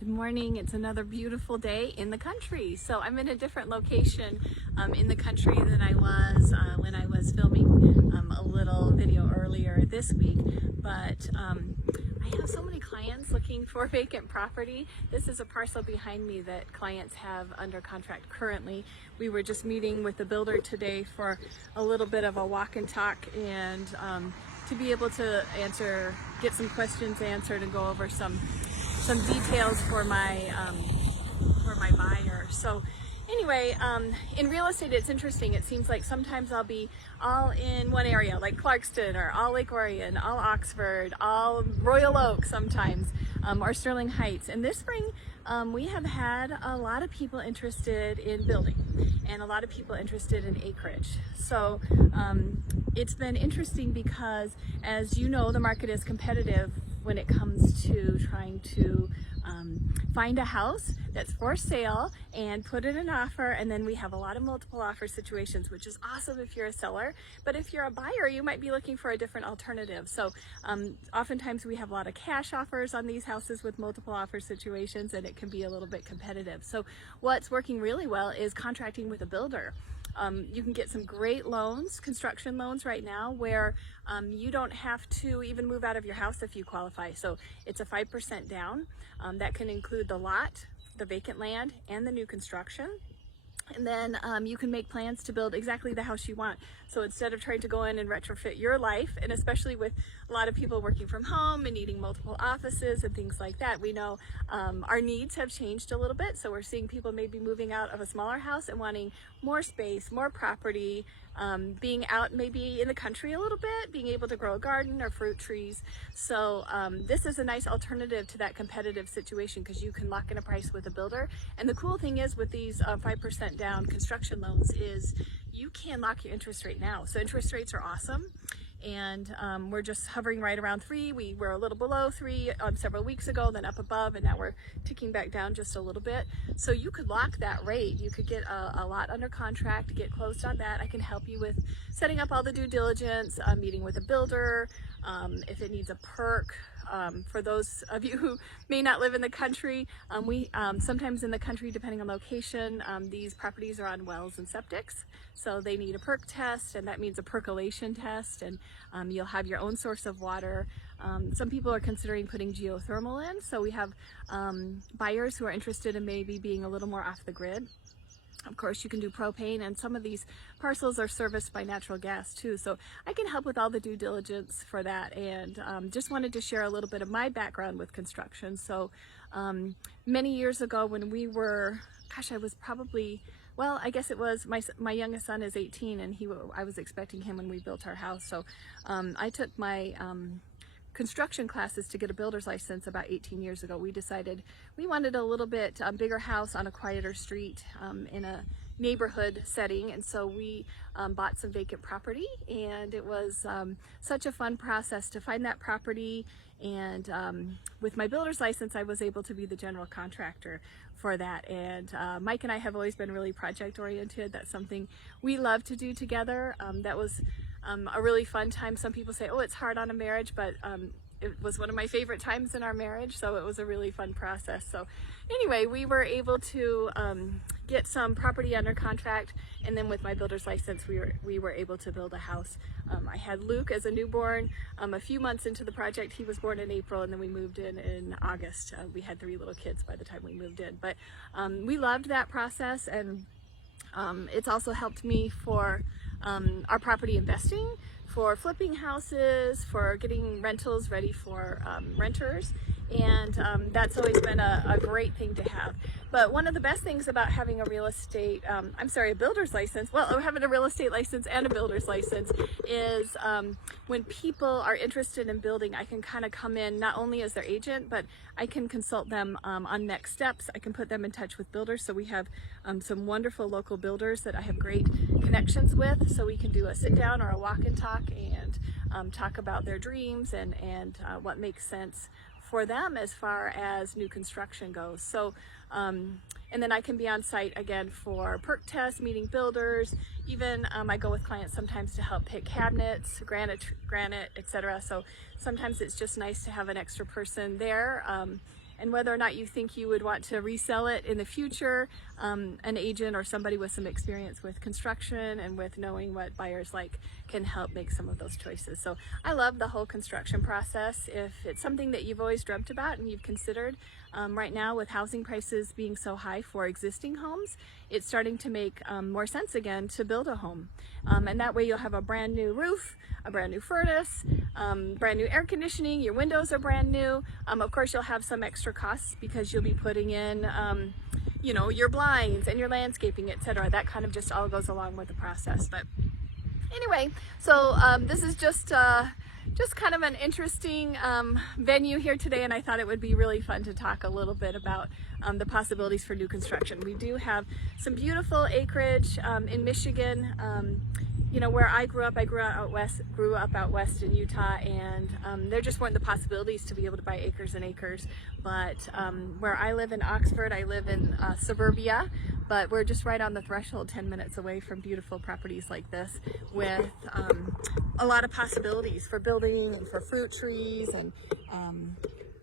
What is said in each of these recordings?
Good morning. It's another beautiful day in the country. So I'm in a different location in the country than I was when I was filming a little video earlier this week. But I have so many clients looking for vacant property. This is a parcel behind me that clients have under contract currently. We were just meeting with the builder today for a little bit of a walk and talk, and to be able to get some questions answered and go over some details for my buyer. So anyway, in real estate, it's interesting. It seems like sometimes I'll be all in one area, like Clarkston, or all Lake Orion, all Oxford, all Royal Oak sometimes, or Sterling Heights. And this spring, we have had a lot of people interested in building and a lot of people interested in acreage. So it's been interesting because, as you know, the market is competitive when it comes to trying to find a house that's for sale and put in an offer. And then we have a lot of multiple offer situations, which is awesome if you're a seller. But if you're a buyer, you might be looking for a different alternative. So oftentimes we have a lot of cash offers on these houses with multiple offer situations, and it can be a little bit competitive. So what's working really well is contracting with a builder. You can get some great loans, construction loans right now, where you don't have to even move out of your house if you qualify. So it's a 5% down. That can include the lot, the vacant land, and the new construction. And then you can make plans to build exactly the house you want. So instead of trying to go in and retrofit your life, and especially with a lot of people working from home and needing multiple offices and things like that, we know our needs have changed a little bit. So we're seeing people maybe moving out of a smaller house and wanting more space, more property, being out maybe in the country a little bit, being able to grow a garden or fruit trees. So this is a nice alternative to that competitive situation, because you can lock in a price with a builder. And the cool thing is with these 5% down construction loans is you can lock your interest rate now. So interest rates are awesome. And we're just hovering right around 3. We were a little below 3 several weeks ago, then up above, and now we're ticking back down just a little bit. So you could lock that rate. You could get a lot under contract, get closed on that. I can help you with setting up all the due diligence, meeting with a builder, if it needs a perk. For those of you who may not live in the country, sometimes in the country, depending on location, these properties are on wells and septics. So they need a perk test, and that means a percolation test, and you'll have your own source of water. Some people are considering putting geothermal in. So we have buyers who are interested in maybe being a little more off the grid. Of course, you can do propane, and some of these parcels are serviced by natural gas too. So I can help with all the due diligence for that, and just wanted to share a little bit of my background with construction. So many years ago when we were, I was probably, well, I guess it was, my youngest son is 18, and I was expecting him when we built our house. So I took my construction classes to get a builder's license about 18 years ago. We decided we wanted a little bit bigger house on a quieter street in a neighborhood setting, and so we bought some vacant property, and it was such a fun process to find that property. And with my builder's license, I was able to be the general contractor for that. And Mike and I have always been really project oriented. That's something we love to do together. That was a really fun time. Some people say, oh, it's hard on a marriage, but it was one of my favorite times in our marriage, so it was a really fun process. So anyway, we were able to get some property under contract, and then with my builder's license, we were able to build a house. I had Luke as a newborn a few months into the project. He was born in April, and then we moved in August. We had 3 little kids by the time we moved in, but we loved that process, and it's also helped me for our property investing, for flipping houses, for getting rentals ready for renters, and that's always been a great thing to have. But one of the best things about having a builder's license, well, having a real estate license and a builder's license, is when people are interested in building, I can kind of come in not only as their agent, but I can consult them on next steps. I can put them in touch with builders. So we have some wonderful local builders that I have great connections with, so we can do a sit down or a walk and talk, and talk about their dreams and what makes sense for them as far as new construction goes. So and then I can be on site again for perk tests, meeting builders. Even I go with clients sometimes to help pick cabinets, granite, etc. So sometimes it's just nice to have an extra person there and whether or not you think you would want to resell it in the future. An agent or somebody with some experience with construction and with knowing what buyers like can help make some of those choices. So I love the whole construction process. If it's something that you've always dreamt about and you've considered, right now with housing prices being so high for existing homes, it's starting to make more sense again to build a home. And that way you'll have a brand new roof, a brand new furnace, brand new air conditioning, your windows are brand new. Of course you'll have some extra costs because you'll be putting in you know, your blinds and your landscaping, etc. That kind of just all goes along with the process. But anyway, so this is just kind of an interesting venue here today, and I thought it would be really fun to talk a little bit about the possibilities for new construction. We do have some beautiful acreage in Michigan. You know, where I grew up out west in Utah, and there just weren't the possibilities to be able to buy acres and acres. But where I live in Oxford, I live in suburbia, but we're just right on the threshold, 10 minutes away from beautiful properties like this with a lot of possibilities for building and for fruit trees, and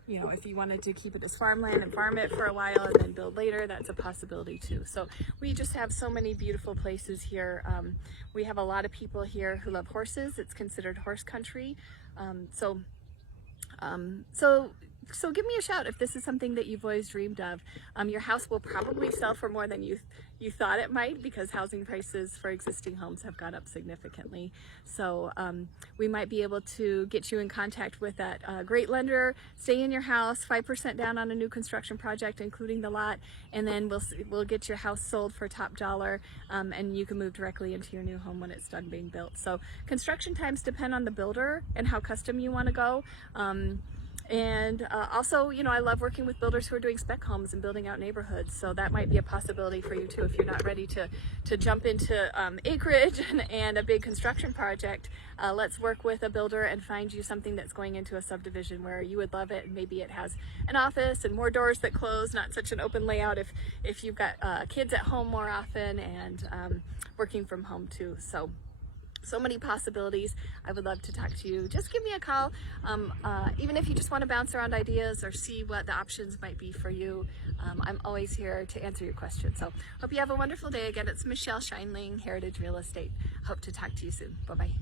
you know, if you wanted to keep it as farmland and farm it for a while and then build later, that's a possibility too. So we just have so many beautiful places here. We have a lot of people here who love horses. It's considered horse country. So give me a shout if this is something that you've always dreamed of. Your house will probably sell for more than you thought it might, because housing prices for existing homes have gone up significantly. So we might be able to get you in contact with that great lender, stay in your house, 5% down on a new construction project, including the lot, and then we'll get your house sold for top dollar, and you can move directly into your new home when it's done being built. So construction times depend on the builder and how custom you want to go. And also, you know, I love working with builders who are doing spec homes and building out neighborhoods. So that might be a possibility for you too if you're not ready to jump into acreage and a big construction project. Let's work with a builder and find you something that's going into a subdivision where you would love it. And maybe it has an office and more doors that close, not such an open layout if you've got kids at home more often, and working from home too. So many possibilities. I would love to talk to you. Just give me a call, even if you just want to bounce around ideas or see what the options might be for you. I'm always here to answer your questions. So hope you have a wonderful day. Again, it's Michelle Scheinling, Heritage Real Estate. Hope to talk to you soon. Bye-bye.